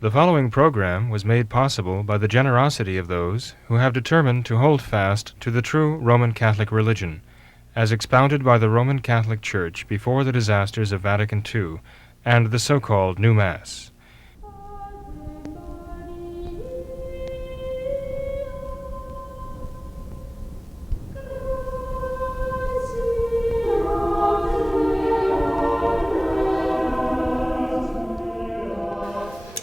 The following program was made possible by the generosity of those who have determined to hold fast to the true Roman Catholic religion, as expounded by the Roman Catholic Church before the disasters of Vatican II and the so-called New Mass.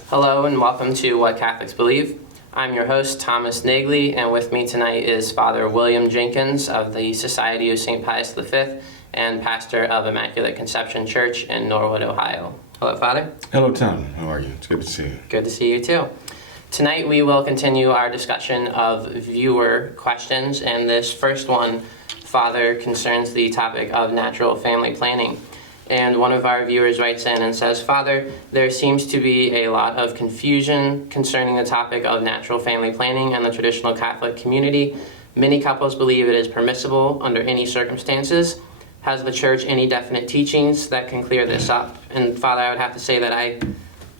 Hello and welcome to What Catholics Believe. I'm your host, Thomas Nagley, and with me tonight is Father William Jenkins of the Society of St. Pius V and pastor of Immaculate Conception Church in Norwood, Ohio. Hello, Father. Hello, Tom. How are you? It's good to see you. Good to see you, too. Tonight we will continue our discussion of viewer questions, and this first one, Father, concerns the topic of natural family planning. And one of our viewers writes in and says, Father, there seems to be a lot of confusion concerning the topic of natural family planning in the traditional Catholic community. Many couples believe it is permissible under any circumstances. Has the Church any definite teachings that can clear this up? And Father, I would have to say that I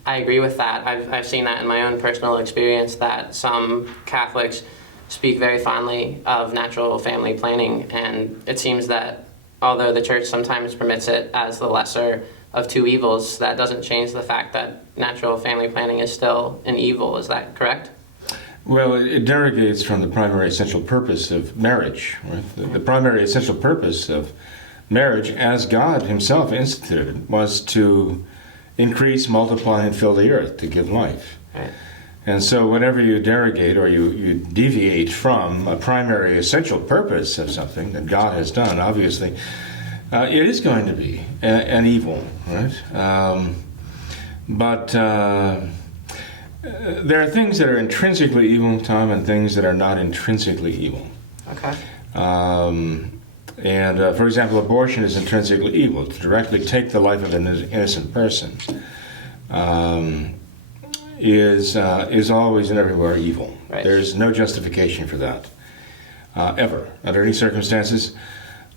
agree with that. I've seen that in my own personal experience, that some Catholics speak very fondly of natural family planning, and it seems that although the Church sometimes permits it as the lesser of two evils, that doesn't change the fact that natural family planning is still an evil. Is that correct? Well, it derogates from the primary essential purpose of marriage. Right? The primary essential purpose of marriage, as God himself instituted, was to increase, multiply, and fill the earth, to give life. Right. And so whenever you derogate or you deviate from a primary essential purpose of something that God has done, obviously, it is going to be an evil, right? But there are things that are intrinsically evil, Tom, and things that are not intrinsically evil. Okay. For example, abortion is intrinsically evil, to directly take the life of an innocent person. Is always and everywhere evil. Right. There's no justification for that, ever, under any circumstances.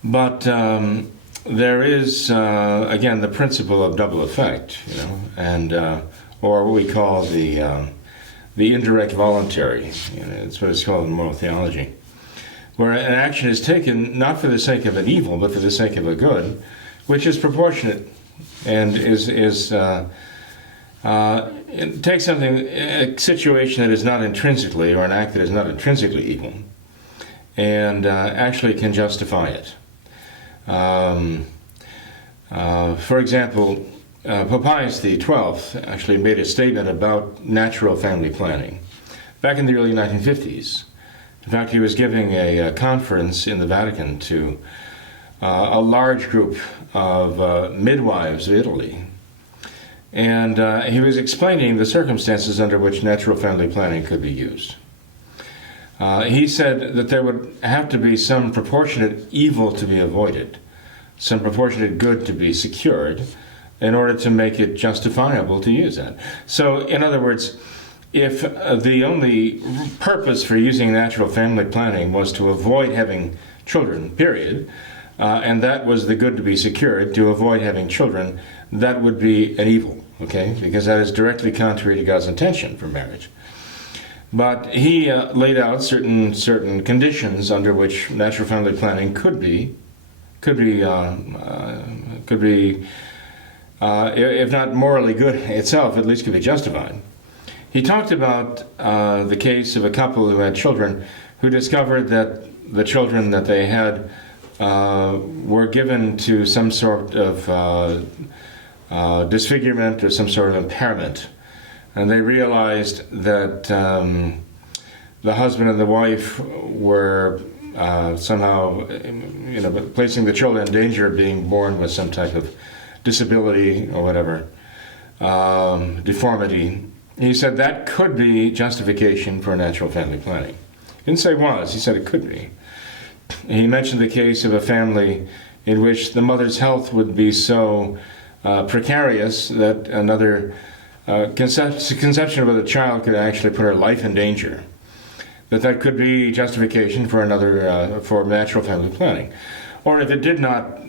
But there is, again, the principle of double effect, and or what we call the indirect voluntary. It's what it's called in moral theology, where an action is taken not for the sake of an evil, but for the sake of a good, which is proportionate and take something, a situation that is not intrinsically, or an act that is not intrinsically evil, and actually can justify it. For example, Pope Pius XII actually made a statement about natural family planning back in the early 1950s. In fact, he was giving a conference in the Vatican to a large group of midwives of Italy. And he was explaining the circumstances under which natural family planning could be used. He said that there would have to be some proportionate evil to be avoided, some proportionate good to be secured, in order to make it justifiable to use that. So, in other words, if the only purpose for using natural family planning was to avoid having children, period, and that was the good to be secured, to avoid having children, that would be an evil, okay? Because that is directly contrary to God's intention for marriage. But he laid out certain conditions under which natural family planning could be, if not morally good itself, at least could be justified. He talked about the case of a couple who had children who discovered that the children that they had were given to some sort of disfigurement or some sort of impairment. And they realized that the husband and the wife were somehow placing the children in danger of being born with some type of disability or whatever, deformity. He said that could be justification for natural family planning. He didn't say was, he said it could be. He mentioned the case of a family in which the mother's health would be so precarious that another conception of the child could actually put her life in danger. That could be justification for for natural family planning. Or if it did not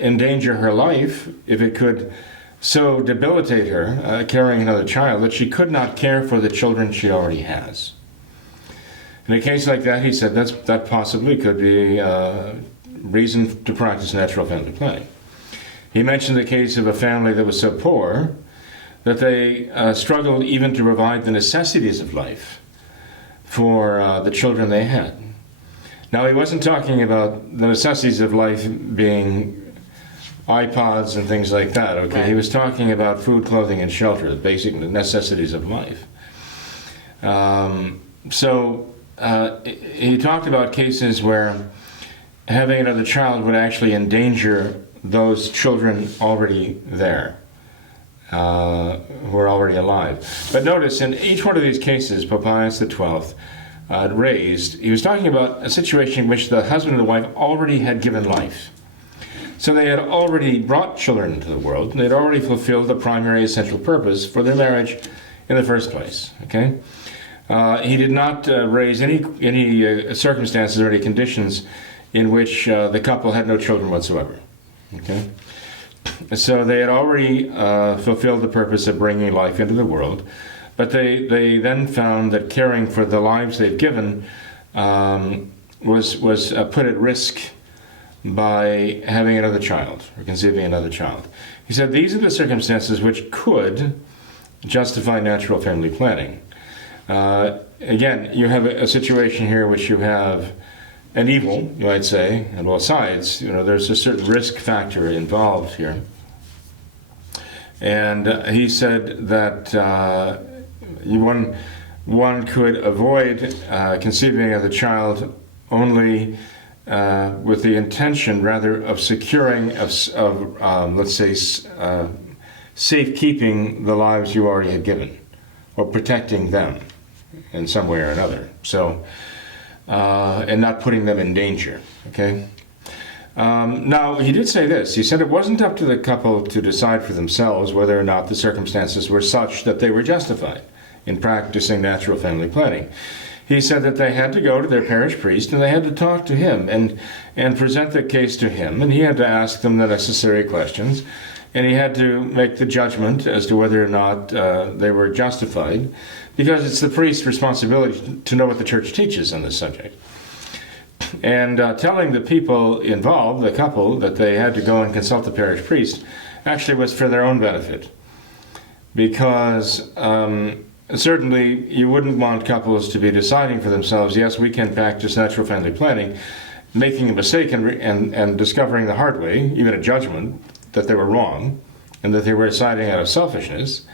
endanger her life, if it could so debilitate her, carrying another child, that she could not care for the children she already has. In a case like that, he said that possibly could be reason to practice natural family planning. He mentioned the case of a family that was so poor that they struggled even to provide the necessities of life for the children they had. Now, he wasn't talking about the necessities of life being iPods and things like that, okay? Right. He was talking about food, clothing, and shelter, the basic necessities of life. He talked about cases where having another child would actually endanger those children already there, who are already alive. But notice, in each one of these cases, Pope Pius XII raised, he was talking about a situation in which the husband and the wife already had given life. So they had already brought children into the world, and they'd already fulfilled the primary essential purpose for their marriage in the first place, okay? He did not raise any circumstances or any conditions in which the couple had no children whatsoever, okay? So they had already fulfilled the purpose of bringing life into the world, but they then found that caring for the lives they'd given was put at risk by having another child, or conceiving another child. He said these are the circumstances which could justify natural family planning. Again, you have a situation here which you have an evil, you might say, on both sides. You know, there's a certain risk factor involved here. And he said that one could avoid conceiving of the child only with the intention, rather, of securing, let's say, safekeeping the lives you already had given, or protecting them in some way or another. So, and not putting them in danger, okay? Now, he did say this. He said it wasn't up to the couple to decide for themselves whether or not the circumstances were such that they were justified in practicing natural family planning. He said that they had to go to their parish priest and they had to talk to him and present the case to him, and he had to ask them the necessary questions, and he had to make the judgment as to whether or not they were justified, because it's the priest's responsibility to know what the church teaches on this subject. And telling the people involved, the couple, that they had to go and consult the parish priest actually was for their own benefit, because certainly you wouldn't want couples to be deciding for themselves, yes, we can practice natural family planning, making a mistake and discovering the hard way, even a judgment, that they were wrong and that they were deciding out of selfishness,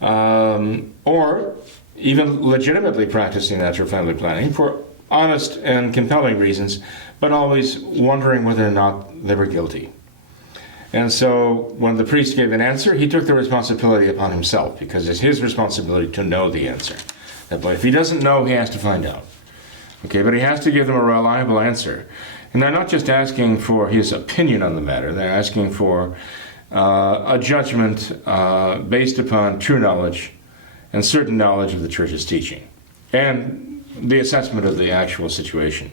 or even legitimately practicing natural family planning for honest and compelling reasons, but always wondering whether or not they were guilty. And so when the priest gave an answer, he took the responsibility upon himself, because it's his responsibility to know the answer. But if he doesn't know, he has to find out. Okay, but he has to give them a reliable answer. And they're not just asking for his opinion on the matter, they're asking for a judgment based upon true knowledge and certain knowledge of the church's teaching, and the assessment of the actual situation.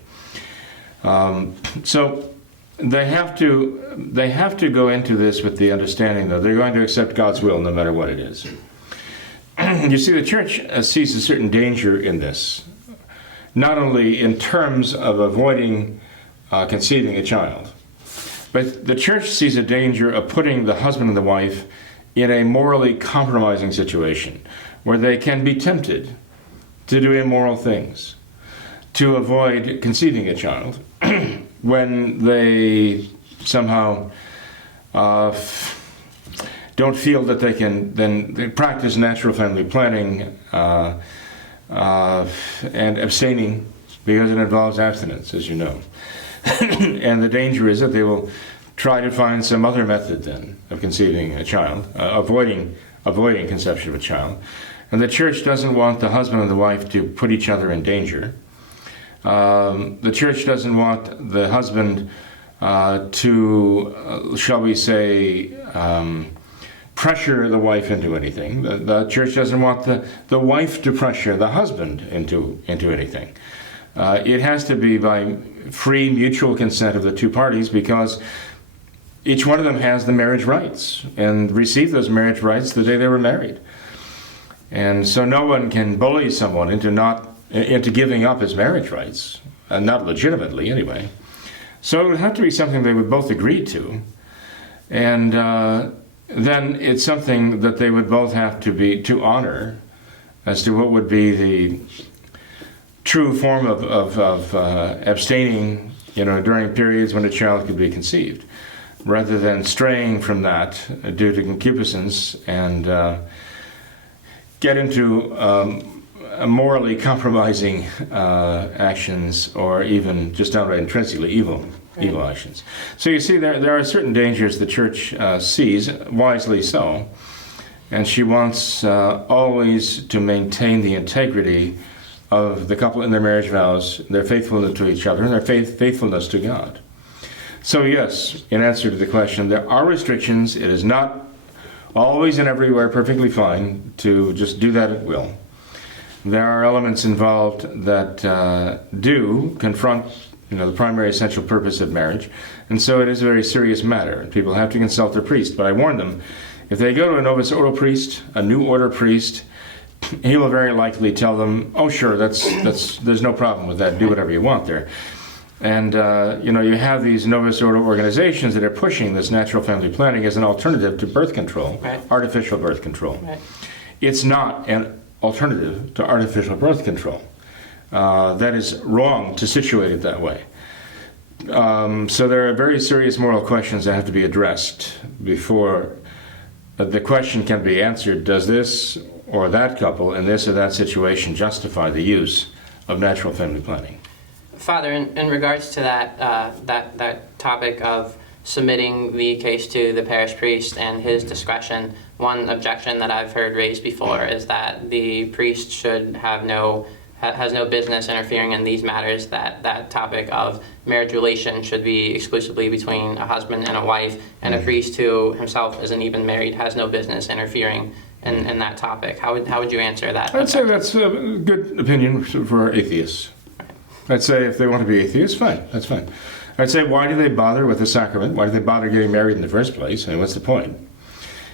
So they have to go into this with the understanding that they're going to accept God's will no matter what it is. You see, the church sees a certain danger in this, not only in terms of avoiding conceiving a child, but the church sees a danger of putting the husband and the wife in a morally compromising situation where they can be tempted to do immoral things, to avoid conceiving a child, when they somehow don't feel that they can then practice natural family planning and abstaining, because it involves abstinence, as you know. And the danger is that they will try to find some other method then of conceiving a child, avoiding conception of a child. And the church doesn't want the husband and the wife to put each other in danger. The church doesn't want the husband to, shall we say, pressure the wife into anything. The church doesn't want the wife to pressure the husband into anything. It has to be by free mutual consent of the two parties, because each one of them has the marriage rights and received those marriage rights the day they were married. And so no one can bully someone into giving up his marriage rights, not legitimately anyway. So it would have to be something they would both agree to. And then it's something that they would both have to honor as to what would be the true form of abstaining, during periods when a child could be conceived, rather than straying from that due to concupiscence and get into morally compromising actions, or even just downright intrinsically evil actions. So you see, there are certain dangers the Church sees, wisely so, and she wants always to maintain the integrity of the couple in their marriage vows, their faithfulness to each other, and their faithfulness to God. So yes, in answer to the question, there are restrictions. It is not always and everywhere perfectly fine to just do that at will. There are elements involved that do confront the primary essential purpose of marriage, and so it is a very serious matter. People have to consult their priest, but I warn them, if they go to a novus ordo priest, a new order priest, he will very likely tell them, oh sure, there's no problem with that, do whatever you want there. And you have these novus ordo organizations that are pushing this natural family planning as an alternative to birth control, right. Artificial birth control. Right. It's not an alternative to artificial birth control. That is wrong to situate it that way. So there are very serious moral questions that have to be addressed before the question can be answered. Does this or that couple in this or that situation justify the use of natural family planning? Father, in regards to that topic of submitting the case to the parish priest and his discretion, one objection that I've heard raised before is that the priest should has no business interfering in these matters, that topic of marriage relation should be exclusively between a husband and a wife, and a priest who himself isn't even married has no business interfering in that topic. How would you answer that? I'd say that's a good opinion for atheists. I'd say if they want to be atheists, fine, that's fine. I'd say, why do they bother with the sacrament? Why do they bother getting married in the first place? I mean, what's the point?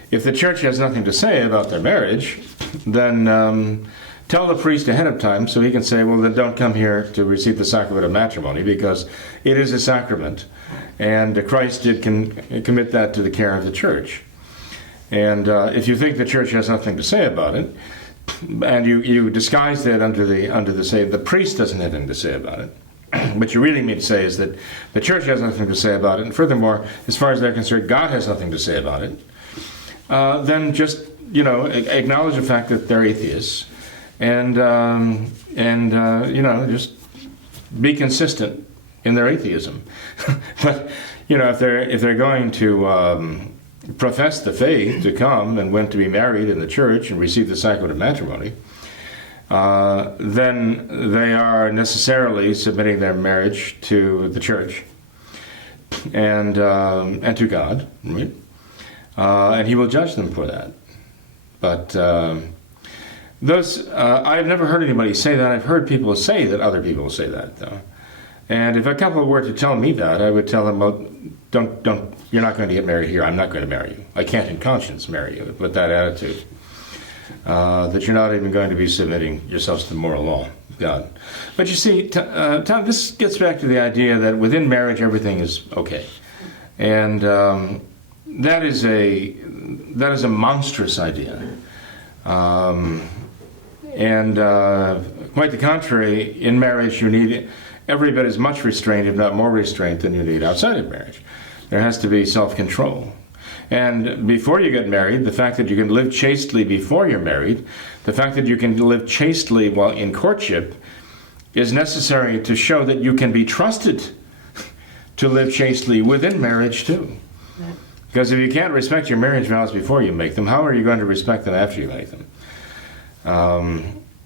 If the Church has nothing to say about their marriage, then tell the priest ahead of time so he can say, well, then don't come here to receive the sacrament of matrimony, because it is a sacrament, and Christ did commit that to the care of the Church. And if you think the Church has nothing to say about it, and you disguise that under the say the priest doesn't have anything to say about it, what you really mean to say is that the Church has nothing to say about it, and furthermore, as far as they're concerned, God has nothing to say about it, then just acknowledge the fact that they're atheists, and just be consistent in their atheism. But if they're going to profess the faith, to come and when to be married in the Church and receive the sacrament of matrimony, then they are necessarily submitting their marriage to the Church and to God, right? And He will judge them for that. But I've never heard anybody say that. I've heard people say that other people say that, though. And if a couple were to tell me that, I would tell them, well, don't. You're not going to get married here. I'm not going to marry you. I can't in conscience marry you with that attitude. That you're not even going to be submitting yourselves to the moral law of God. But you see, Tom, this gets back to the idea that within marriage everything is okay, and that is a monstrous idea. And quite the contrary, in marriage you need every bit as much restraint, if not more restraint, than you need outside of marriage. There has to be self-control. And before you get married, the fact that you can live chastely before you're married, the fact that you can live chastely while in courtship, is necessary to show that you can be trusted to live chastely within marriage too. Because if you can't respect your marriage vows before you make them, how are you going to respect them after you make them?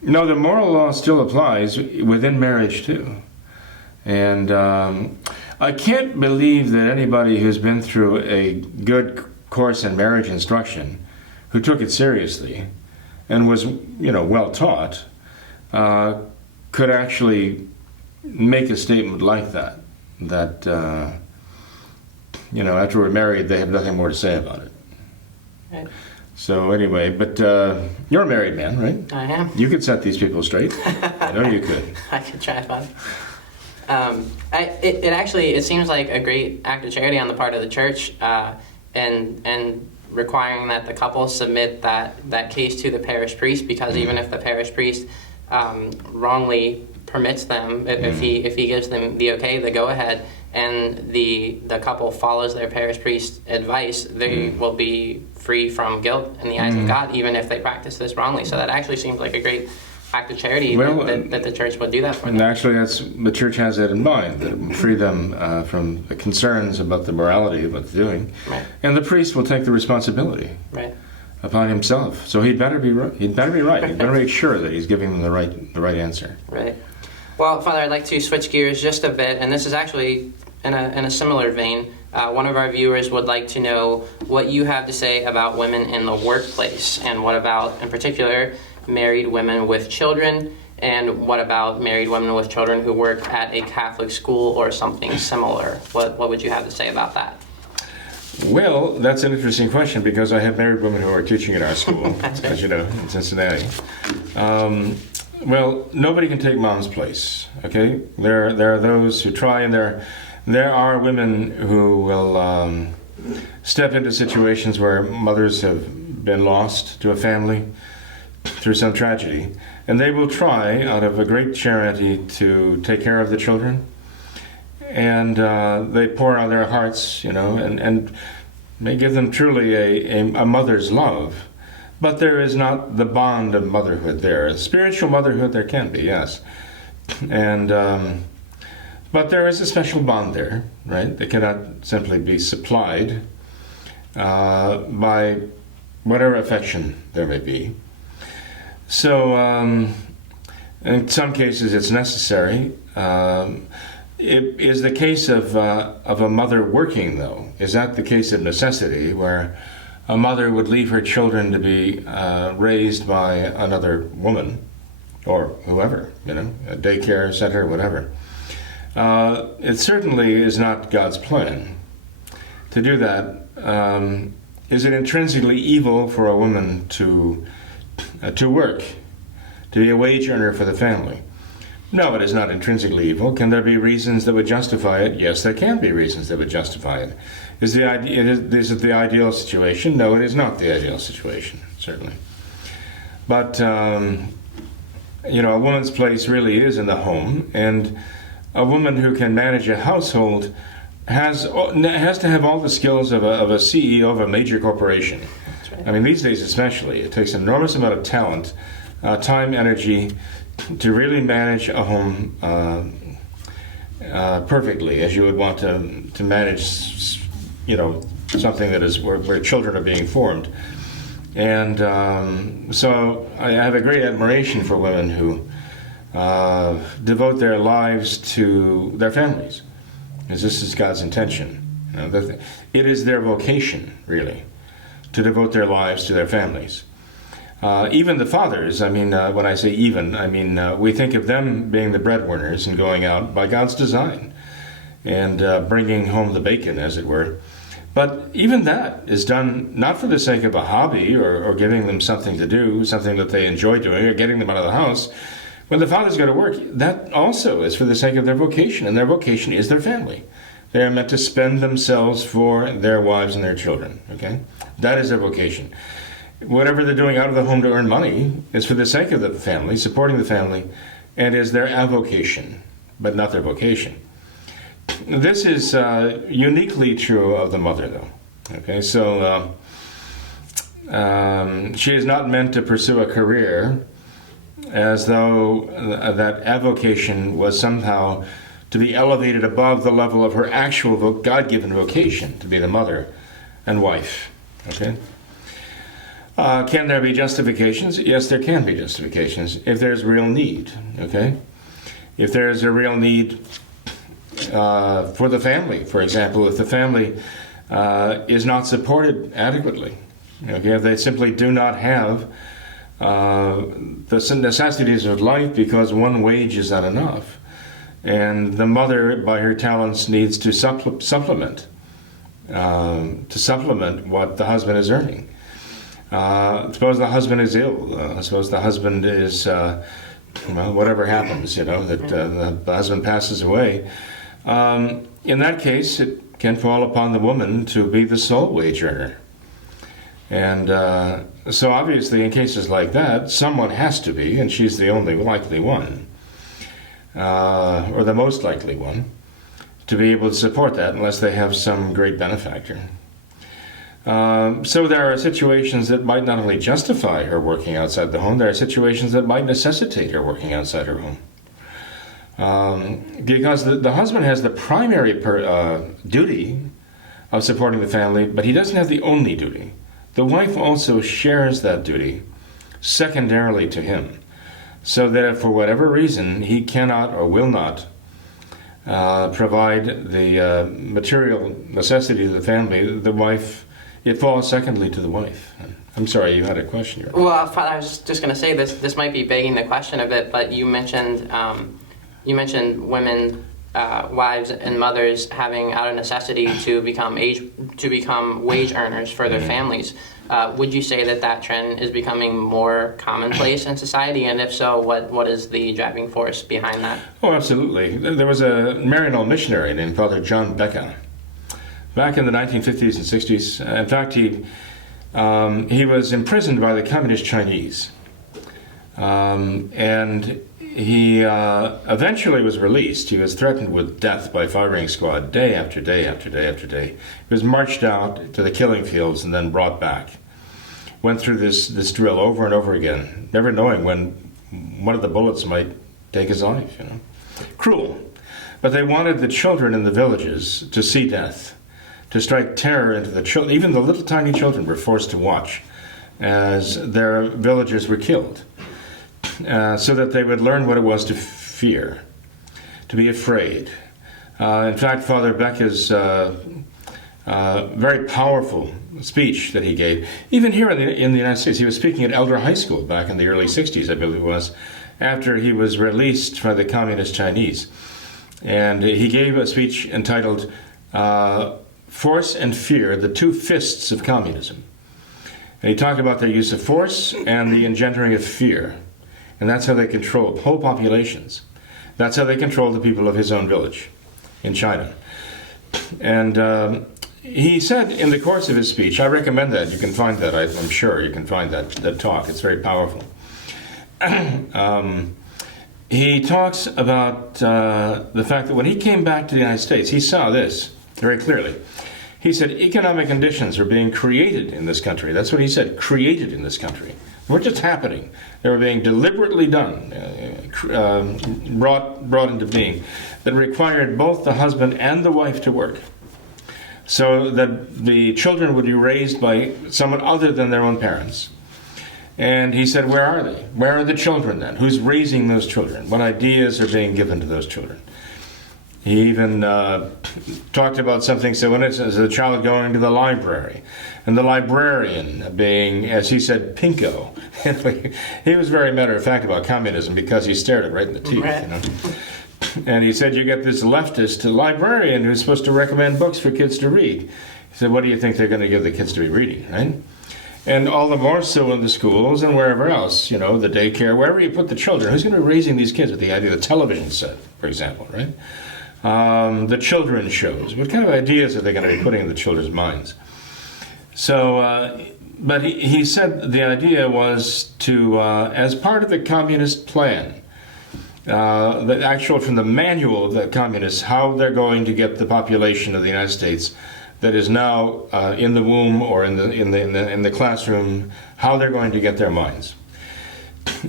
No, the moral law still applies within marriage too. And I can't believe that anybody who's been through a good course in marriage instruction, who took it seriously and was, well taught, could actually make a statement like that after we're married, they have nothing more to say about it. Right. So anyway, but you're a married man, right? I am. You could set these people straight. I know you could. I could try, Father. It seems like a great act of charity on the part of the church, and requiring that the couple submit that case to the parish priest, because even if the parish priest wrongly permits them, if he gives them the okay, the go ahead, and the couple follows their parish priest's advice, they will be free from guilt in the eyes of God, even if they practice this wrongly. So that actually seems like a great act of charity, that the church would do that for them. And actually, the church has that in mind, that it will free them from the concerns about the morality of what they're doing. Right. And the priest will take the responsibility Right. upon himself. So he'd better be right. He'd better make sure that he's giving them the right answer. Right. Well, Father, I'd like to switch gears just a bit, and this is actually in a similar vein. One of our viewers would like to know what you have to say about women in the workplace, and what about, in particular, married women with children, and what about married women with children who work at a Catholic school or something similar? What would you have to say about that? Well, that's an interesting question, because I have married women who are teaching at our school, as you know, in Cincinnati. Well, nobody can take mom's place, okay? There are those who try, and there are women who will step into situations where mothers have been lost to a family through some tragedy, and they will try, out of a great charity, to take care of the children, and they pour out their hearts, and may give them truly a mother's love. But there is not the bond of motherhood there. Spiritual motherhood there can be, yes, and but there is a special bond there, right? That cannot simply be supplied by whatever affection there may be. So, in some cases, it's necessary. It is the case of a mother working, though. Is that the case of necessity, where a mother would leave her children to be raised by another woman, or whoever, a daycare center, whatever? It certainly is not God's plan to do that. Is it intrinsically evil for a woman to work, to be a wage earner for the family? No, it is not intrinsically evil. Can there be reasons that would justify it? Yes, there can be reasons that would justify it. Is it the ideal situation? No, it is not the ideal situation, certainly. But, a woman's place really is in the home, and a woman who can manage a household has to have all the skills of a CEO of a major corporation. Right. I mean, these days especially, it takes an enormous amount of talent, time, energy, to really manage a home perfectly, as you would want to manage, something that is where children are being formed. And so I have a great admiration for women who devote their lives to their families, because this is God's intention. It is their vocation, really, to devote their lives to their families. Even the fathers, when I say even, we think of them being the breadwinners and going out by God's design and bringing home the bacon, as it were. But even that is done not for the sake of a hobby or giving them something to do, something that they enjoy doing, or getting them out of the house. When the fathers go to work, that also is for the sake of their vocation, and their vocation is their family. They are meant to spend themselves for their wives and their children, okay? That is their vocation. Whatever they're doing out of the home to earn money is for the sake of the family, supporting the family, and is their avocation, but not their vocation. This is uniquely true of the mother, though. Okay, so she is not meant to pursue a career as though that avocation was somehow to be elevated above the level of her actual God-given vocation to be the mother and wife. Okay. Can there be justifications? Yes, there can be justifications if there's real need, okay? If there's a real need for the family, for example, if the family is not supported adequately, okay, if they simply do not have the necessities of life because one wage is not enough, and the mother, by her talents, needs to supplement to supplement what the husband is earning. Suppose the husband is ill. Suppose the husband is, whatever happens, that the husband passes away. In that case, it can fall upon the woman to be the sole wage earner. And so obviously in cases like that, someone has to be, and she's the only likely one, or the most likely one, to be able to support that unless they have some great benefactor. So there are situations that might not only justify her working outside the home, there are situations that might necessitate her working outside her home. Because the husband has the primary duty of supporting the family, but he doesn't have the only duty. The wife also shares that duty secondarily to him, so that if for whatever reason he cannot or will not provide the material necessity of the family, the wife, it falls secondly to the wife. I'm sorry, you had a question here. Well, Father, I was just going to say this might be begging the question a bit, but you mentioned women, wives and mothers having out of necessity to become wage earners for their families. Would you say that trend is becoming more commonplace in society? And if so, what is the driving force behind that? Oh, absolutely. There was a Maryknoll missionary named Father John Becca back in the 1950s and 60s. In fact, he was imprisoned by the Communist Chinese. And he eventually was released. He was threatened with death by firing squad day after day after day after day. He was marched out to the killing fields and then brought back. Went through this drill over and over again, never knowing when one of the bullets might take his life. Cruel. But they wanted the children in the villages to see death, to strike terror into the children. Even the little tiny children were forced to watch as their villagers were killed. So that they would learn what it was to fear, to be afraid. In fact, Father Becca's very powerful speech that he gave, even here in the United States, he was speaking at Elder High School back in the early 60s, I believe it was, after he was released from the Communist Chinese. And he gave a speech entitled, Force and Fear, the Two Fists of Communism. And he talked about their use of force and the engendering of fear. And that's how they control whole populations. That's how they control the people of his own village in China. And he said in the course of his speech, I recommend that. You can find that. I'm sure you can find that talk. It's very powerful. He talks about the fact that when he came back to the United States, he saw this very clearly. He said economic conditions are being created in this country. That's what he said, created in this country. They weren't just happening. They were being deliberately done, brought into being, that required both the husband and the wife to work, so that the children would be raised by someone other than their own parents. And he said, where are they? Where are the children then? Who's raising those children? What ideas are being given to those children? He even talked about something, so when it's as a child going to the library, and the librarian being, as he said, pinko. He was very matter of fact about communism because he stared it right in the teeth. Right. And he said, you get this leftist librarian who's supposed to recommend books for kids to read. He said, what do you think they're going to give the kids to be reading, right? And all the more so in the schools and wherever else, the daycare, wherever you put the children. Who's going to be raising these kids with the idea of the television set, for example, right? The children's shows. What kind of ideas are they going to be putting in the children's minds? So, but he said the idea was to, as part of the communist plan, the actual from the manual of the communists, how they're going to get the population of the United States that is now in the womb or in the classroom, how they're going to get their minds.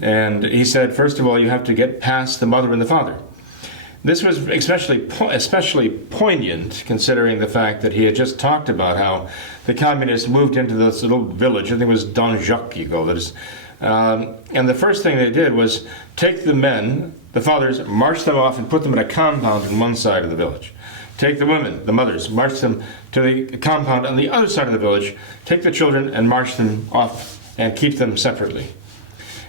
And he said, first of all, you have to get past the mother and the father. This was especially poignant considering the fact that he had just talked about how the communists moved into this little village, I think it was Don Jacques, you call it. And the first thing they did was take the men, the fathers, march them off and put them in a compound on one side of the village. Take the women, the mothers, march them to the compound on the other side of the village, take the children and march them off and keep them separately.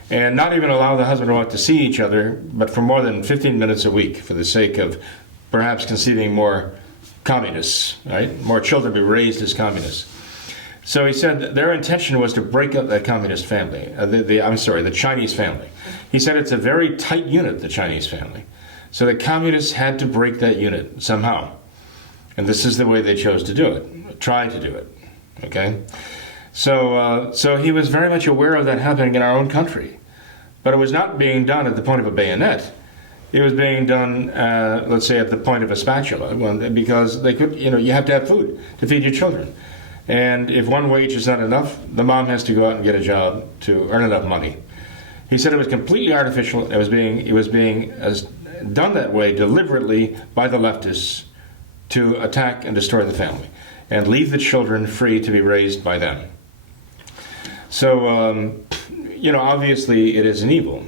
And not even allow the husband and wife to see each other, but for more than 15 minutes a week for the sake of perhaps conceiving more communists, right? More children be raised as communists. So he said that their intention was to break up that communist family, the Chinese family. He said it's a very tight unit, the Chinese family. So the communists had to break that unit somehow. And this is the way they chose to do it, try to do it, okay? So he was very much aware of that happening in our own country. But it was not being done at the point of a bayonet. It was being done, let's say, at the point of a spatula, because they could, you have to have food to feed your children. And if one wage is not enough, the mom has to go out and get a job to earn enough money. He said it was completely artificial. It was being done that way deliberately by the leftists to attack and destroy the family and leave the children free to be raised by them. So, obviously it is an evil.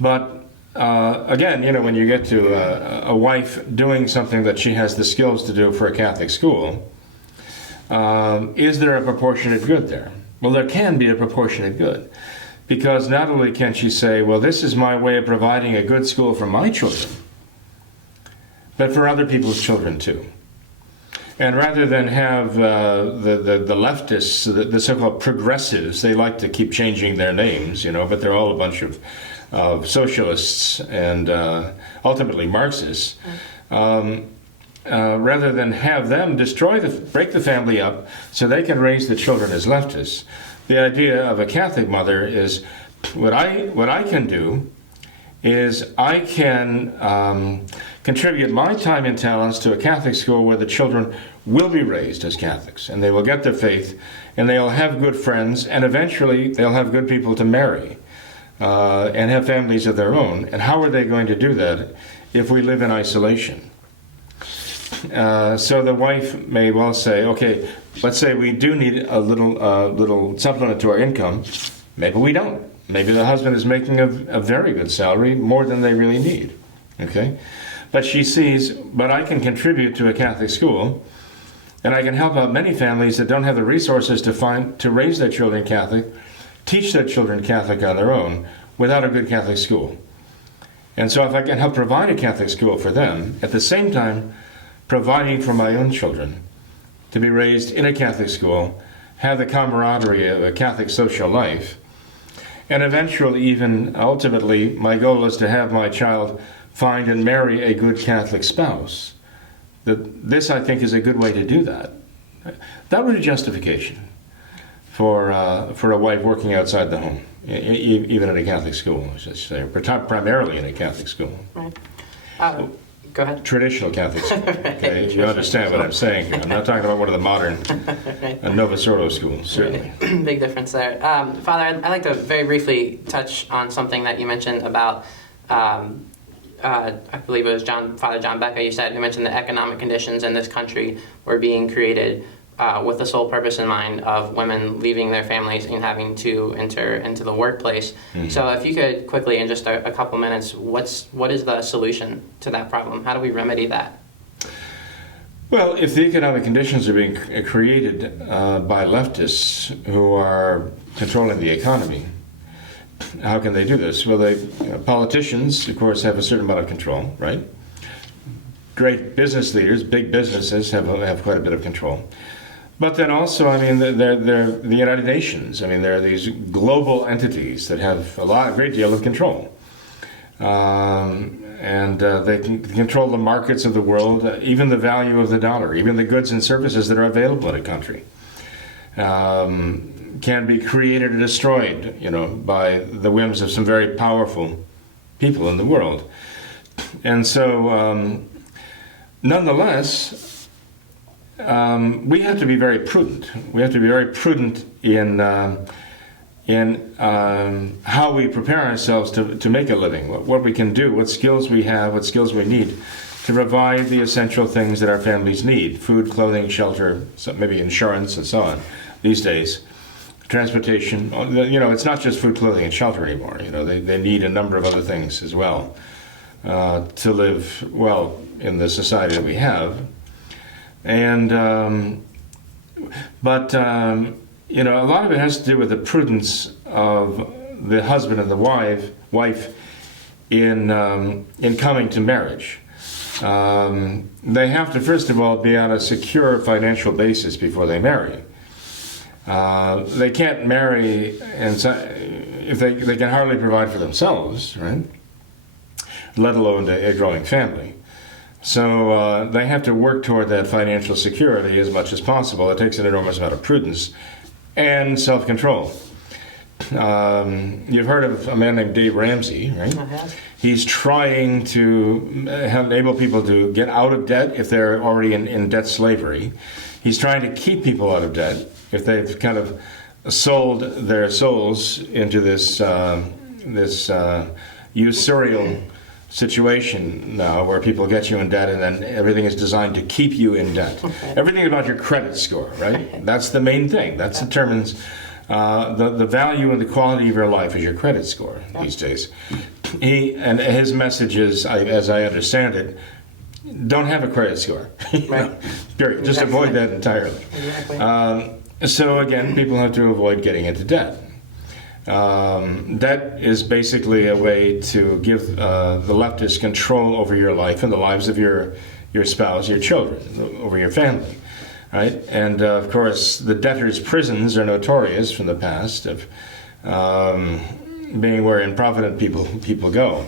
But again, when you get to a wife doing something that she has the skills to do for a Catholic school, is there a proportionate good there? Well, there can be a proportionate good. Because not only can she say, well, this is my way of providing a good school for my children, but for other people's children too. And rather than have the leftists, the so-called progressives, they like to keep changing their names, but they're all a bunch of socialists and ultimately Marxists. Rather than have them break the family up so they can raise the children as leftists, the idea of a Catholic mother is what I can do is I can contribute my time and talents to a Catholic school where the children will be raised as Catholics, and they will get their faith, and they'll have good friends, and eventually they'll have good people to marry and have families of their own. And how are they going to do that if we live in isolation? So the wife may well say, okay, let's say we do need a little supplement to our income. Maybe we don't. Maybe the husband is making a very good salary, more than they really need. Okay? But she sees, but I can contribute to a Catholic school, and I can help out many families that don't have the resources to raise their children Catholic, teach their children Catholic on their own, without a good Catholic school. And so if I can help provide a Catholic school for them, at the same time providing for my own children to be raised in a Catholic school, have the camaraderie of a Catholic social life, and eventually, even ultimately, my goal is to have my child find and marry a good Catholic spouse. This, I think, is a good way to do that. That would be justification for a wife working outside the home, even in a Catholic school, I should say, primarily in a Catholic school. Right. Go ahead. Traditional Catholic school. Okay, you understand what I'm saying here. I'm not talking about one of the modern Novus Ordo schools, certainly. Right. Big difference there. Father, I'd like to very briefly touch on something that you mentioned about, I believe it was Father John Becca, you mentioned the economic conditions in this country were being created with the sole purpose in mind of women leaving their families and having to enter into the workplace. Mm-hmm. So if you could quickly, in just a couple minutes, what is the solution to that problem? How do we remedy that? Well, if the economic conditions are being created by leftists who are controlling the economy, how can they do this? Well, politicians, of course, have a certain amount of control, right? Great business leaders, big businesses have quite a bit of control. But then also, they're the United Nations. There are these global entities that have a great deal of control. And they can control the markets of the world, even the value of the dollar, even the goods and services that are available in a country. Can be created or destroyed, by the whims of some very powerful people in the world. And so, nonetheless, we have to be very prudent. We have to be very prudent in how we prepare ourselves to make a living, what we can do, what skills we have, what skills we need to provide the essential things that our families need: food, clothing, shelter, maybe insurance, and so on these days. Transportation, it's not just food, clothing, and shelter anymore. They need a number of other things as well to live well in the society that we have. And but a lot of it has to do with the prudence of the husband and the wife in coming to marriage. they have to, first of all, be on a secure financial basis before they marry. They can't marry if they can hardly provide for themselves, right? Let alone a growing family. So they have to work toward that financial security as much as possible. It takes an enormous amount of prudence and self-control. You've heard of a man named Dave Ramsey, right? I have. He's trying to enable people to get out of debt if they're already in debt slavery. He's trying to keep people out of debt if they've kind of sold their souls into this usurial situation now where people get you in debt and then everything is designed to keep you in debt. Everything about your credit score, right? That's the main thing. That determines the value and the quality of your life is your credit score these days. His message is, as I understand it, don't have a credit score. Right. Period. Just avoid that entirely. Exactly. So again, people have to avoid getting into debt. Debt is basically a way to give the leftists control over your life and the lives of your spouse, your children, over your family. Right? And of course, the debtors' prisons are notorious from the past of being where improvident people go.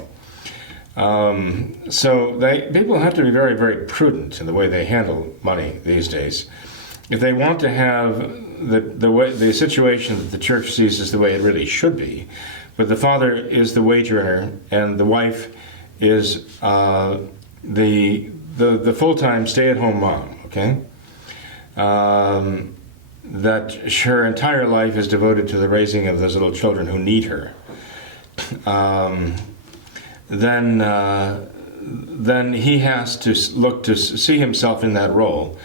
So people have to be very, very prudent in the way they handle money these days. If they want to have the situation that the church sees as the way it really should be, but the father is the wage earner and the wife is the full-time stay-at-home mom, okay? That her entire life is devoted to the raising of those little children who need her. Then he has to look to see himself in that role,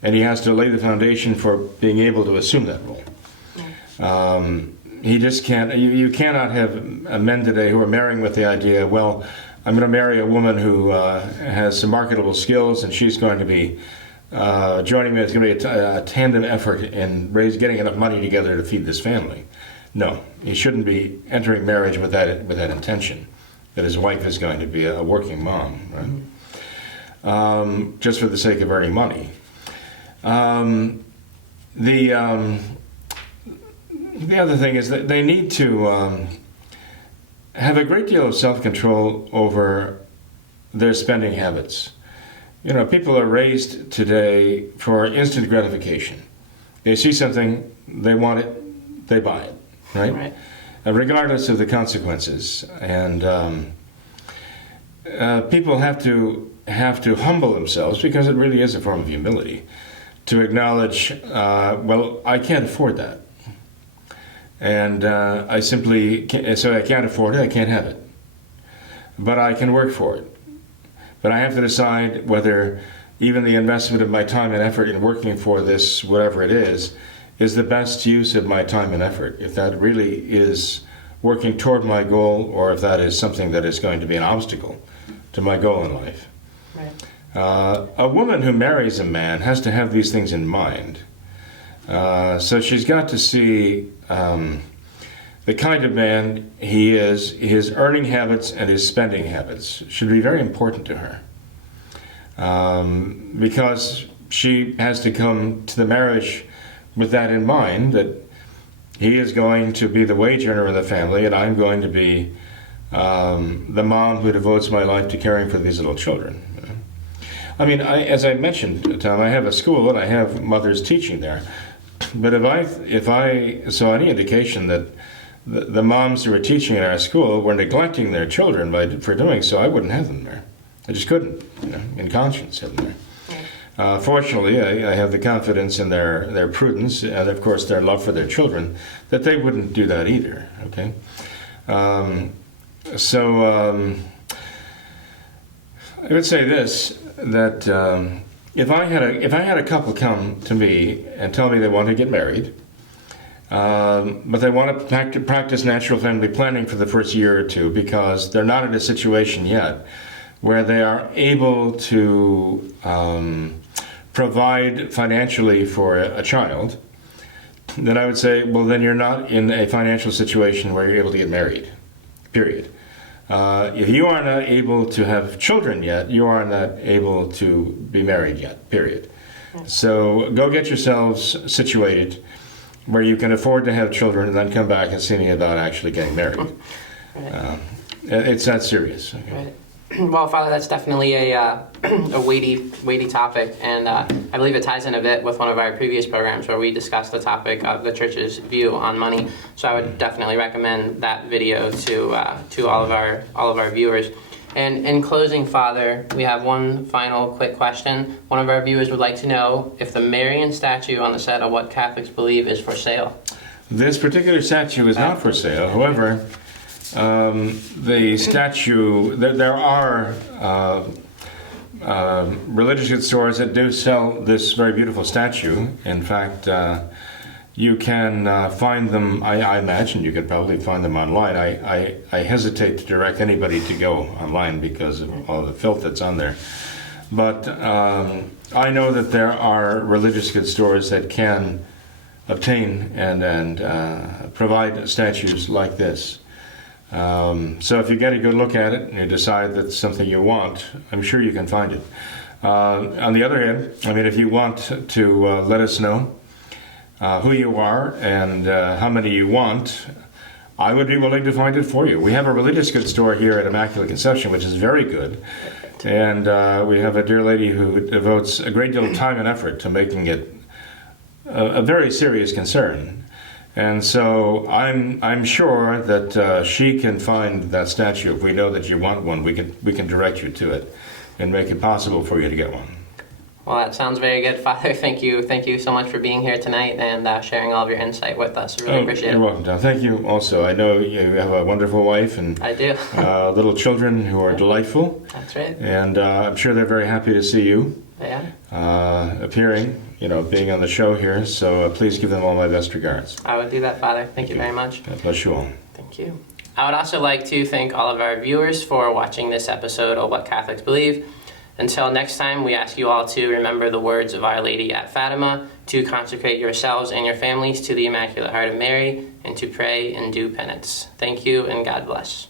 and he has to lay the foundation for being able to assume that role. He just can't. You cannot have men today who are marrying with the idea, well, I'm going to marry a woman who has some marketable skills, and she's going to be joining me. It's going to be a tandem effort in getting enough money together to feed this family. No, he shouldn't be entering marriage with that intention, that his wife is going to be a working mom, right? Just for the sake of earning money. The other thing is that they need to have a great deal of self-control over their spending habits. You know, people are raised today for instant gratification. They see something, they want it, they buy it, right? Right. Regardless of the consequences. And people have to humble themselves, because it really is a form of humility, to acknowledge, well, I can't afford that. And I can't afford it, I can't have it. But I can work for it. But I have to decide whether even the investment of my time and effort in working for this, whatever it is the best use of my time and effort. If that really is working toward my goal, or if that is something that is going to be an obstacle to my goal in life. Right. A woman who marries a man has to have these things in mind. So she's got to see the kind of man he is, his earning habits and his spending habits should be very important to her. Because she has to come to the marriage with that in mind, that he is going to be the wage earner of the family, and I'm going to be the mom who devotes my life to caring for these little children. I mean, as I mentioned, Tom, I have a school and I have mothers teaching there. But if I saw any indication that the moms who were teaching in our school were neglecting their children for doing so, I wouldn't have them there. I just couldn't, in conscience, have them there. Fortunately, I have the confidence in their prudence and, of course, their love for their children that they wouldn't do that either. Okay, I would say this, that if I had a couple come to me and tell me they want to get married, but they want to practice natural family planning for the first year or two because they're not in a situation yet where they are able to provide financially for a child, then I would say, well, then you're not in a financial situation where you're able to get married, period. If you are not able to have children yet, you are not able to be married yet, period. So go get yourselves situated where you can afford to have children and then come back and see me about actually getting married. Right. It's that serious. Okay? Right. Well, Father, that's definitely a weighty topic, and I believe it ties in a bit with one of our previous programs where we discussed the topic of the church's view on money. So I would definitely recommend that video to all of our viewers. And in closing, Father, we have one final quick question. One of our viewers would like to know if the Marian statue on the set of What Catholics Believe is for sale. This particular statue is not for sale. However, the statue, there are religious goods stores that do sell this very beautiful statue. In fact, you can find them, I imagine you could probably find them online. I hesitate to direct anybody to go online because of all the filth that's on there. But I know that there are religious goods stores that can obtain and provide statues like this. So if you get a good look at it and you decide that's something you want, I'm sure you can find it. On the other hand, I mean, if you want to let us know who you are and how many you want, I would be willing to find it for you. We have a religious goods store here at Immaculate Conception, which is very good. And we have a dear lady who devotes a great deal of time and effort to making it a very serious concern. And so I'm sure that she can find that statue. If we know that you want one, we can direct you to it and make it possible for you to get one. Well, that sounds very good, Father. Thank you so much for being here tonight and sharing all of your insight with us. Really appreciate it. You're welcome, Tom. Thank you also. I know you have a wonderful wife and I do. Little children who are delightful. That's right. And I'm sure they're very happy to see you appearing, being on the show here. So please give them all my best regards. I would do that, Father. Thank you very much. God bless you all. Thank you. I would also like to thank all of our viewers for watching this episode of What Catholics Believe. Until next time, we ask you all to remember the words of Our Lady at Fatima, to consecrate yourselves and your families to the Immaculate Heart of Mary, and to pray and do penance. Thank you, and God bless.